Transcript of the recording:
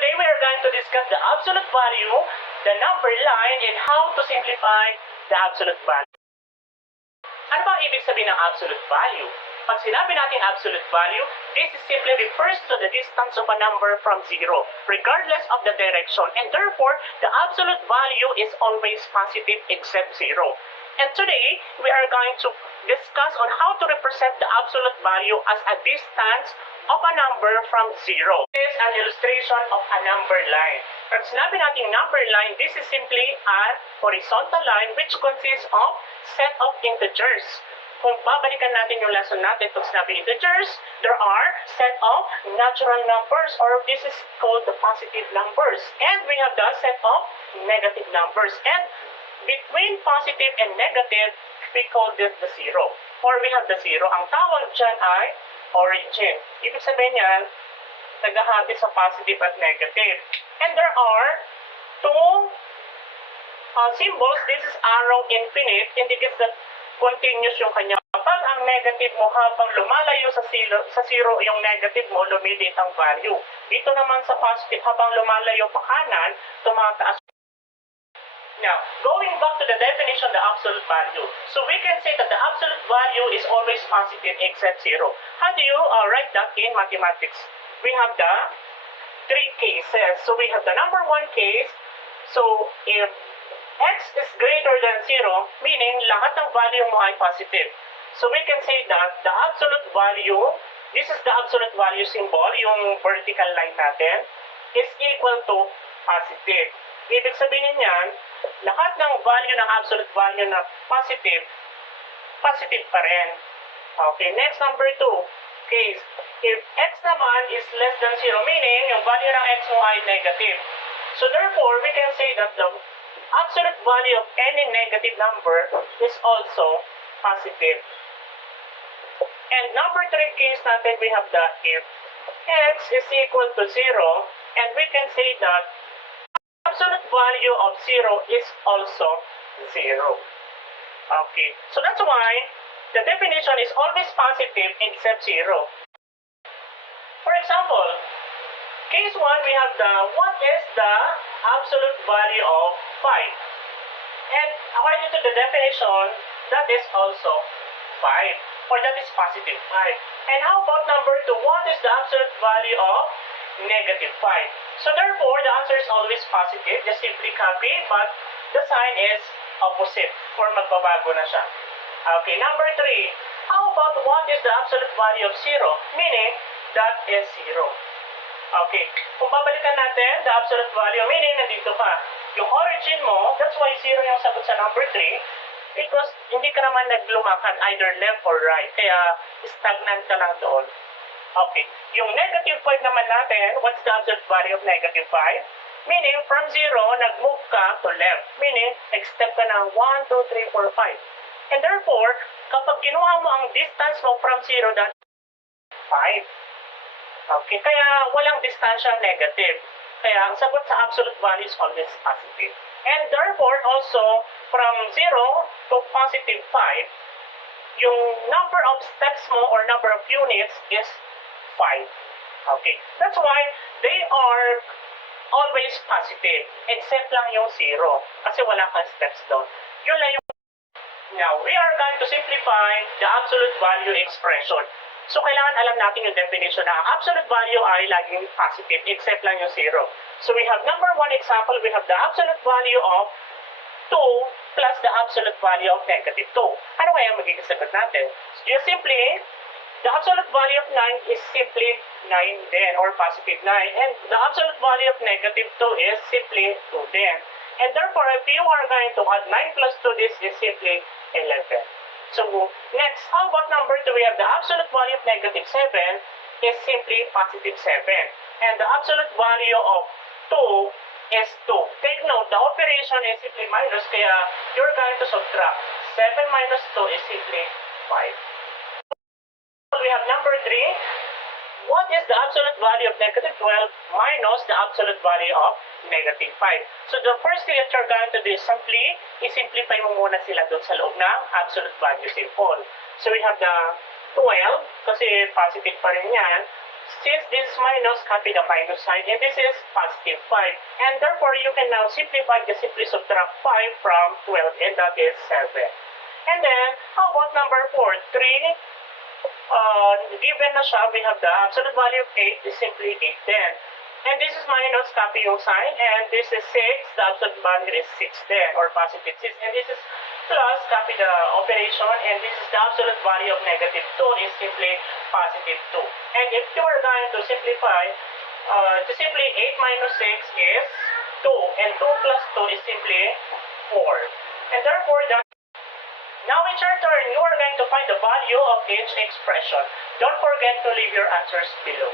today we are going to discuss the absolute value, the number line, and how to simplify the absolute value. Ano ba ang ibig sabihin ng absolute value? Pag sinabi natin absolute value, this simply refers to the distance of a number from zero, regardless of the direction, and therefore, the absolute value is always positive except zero. And today, we are going to discuss on how to represent the absolute value as a distance of a number from zero. This is an illustration of a number line. Pag sinabi natin number line, this is simply a horizontal line which consists of set of integers. Kung babalikan natin yung lesson natin pag sinabi integers, there are set of natural numbers, or this is called the positive numbers. And we have the set of negative numbers. And between positive and negative, we call this the zero. Or we have the zero. Ang tawag dyan ay origin. Ibig sabihin yan, naghahati sa positive at negative. And there are two symbols. This is arrow infinite, indicates that continuous yung kanya. Kapag ang negative mo habang lumalayo sa zero yung negative mo, lumiliit ang value. Dito naman sa positive, habang lumalayo pa kanan, tumataas. Now, going back to the definition of the absolute value. So we can say that the absolute value is always positive except zero. How do you write that in mathematics? We have the three cases. So we have the number one case. So if x is greater than zero, meaning lahat ng value mo ay positive. So we can say that the absolute value, this is the absolute value symbol, yung vertical line natin, is equal to positive. Ibig sabihin niyan, lahat ng value ng absolute value na positive, positive pa rin. Okay, next number 2 case. If x naman is less than 0, meaning yung value ng x mo ay negative. So therefore, we can say that the absolute value of any negative number is also positive. And number 3 case natin, we have that if x is equal to 0, and we can say that absolute value of 0 is also 0. Okay, so that's why the definition is always positive except 0. For example, case 1, we have the what is the absolute value of 5? And according to the definition, that is also 5, or that is positive 5. And how about number 2? What is the absolute value of negative 5? So therefore, the answer is always positive. Just simply copy, but the sign is opposite, or magbabago na siya. Okay, number 3. How about what is the absolute value of 0? Meaning, that is 0. Okay, kung babalikan natin, the absolute value, meaning nandito ka. Yung origin mo, that's why 0 yung sagot sa number 3, because hindi ka naman naglumakad either left or right, kaya stagnant ka lang doon. Okay, yung negative 5 naman natin, what's the absolute value of negative 5? Meaning, from 0, nag-move ka to left. Meaning, nag-step ka ng 1, 2, 3, 4, 5. And therefore, kapag kinuha mo ang distance mo from 0, that's 5. Okay, kaya walang distansyang negative. Kaya ang sagot sa absolute value is always positive. And therefore, also, from 0 to positive 5, yung number of steps mo or number of units is 5. Okay, that's why they are always positive, except lang yung 0, kasi wala kang steps doon. Yun lang yung... Now, we are going to simplify the absolute value expression. So, kailangan alam natin yung definition na absolute value ay laging positive, except lang yung 0. So, we have number 1 example, we have the absolute value of 2 plus the absolute value of negative 2. Ano kaya magiging sagot natin? Just simply, the absolute value of 9 is simply 9 then, or positive 9. And the absolute value of negative 2 is simply 2 then. And therefore, if you are going to add 9 plus 2, this is simply 11. So, next, how about number 2? We have the absolute value of negative 7 is simply positive 7. And the absolute value of 2 is 2. Take note, the operation is simply minus, kaya you're going to subtract. 7 minus 2 is simply 5. We have number 3. What is the absolute value of negative 12 minus the absolute value of negative 5? So the first thing that you're going to do is simply, i-simplify mo muna sila doon sa loob ng absolute value symbol. So we have the 12, kasi positive pa rin yan. Since this is minus, copy the minus sign, and this is positive 5. And therefore, you can now simplify, just simply subtract 5 from 12, and that is 7. And then, how about number 4? 3, given na siya, we have the absolute value of 8 is simply 8 then. And this is minus, copy yung sign, and this is 6, the absolute value is 6 then, or positive 6. And this is plus, copy the operation, and this is the absolute value of negative 2 is simply positive 2. And if you are going to simplify, simply 8 minus 6 is 2, and 2 plus 2 is simply 4. And therefore, now it's your turn. You are going to find the value of each expression. Don't forget to leave your answers below.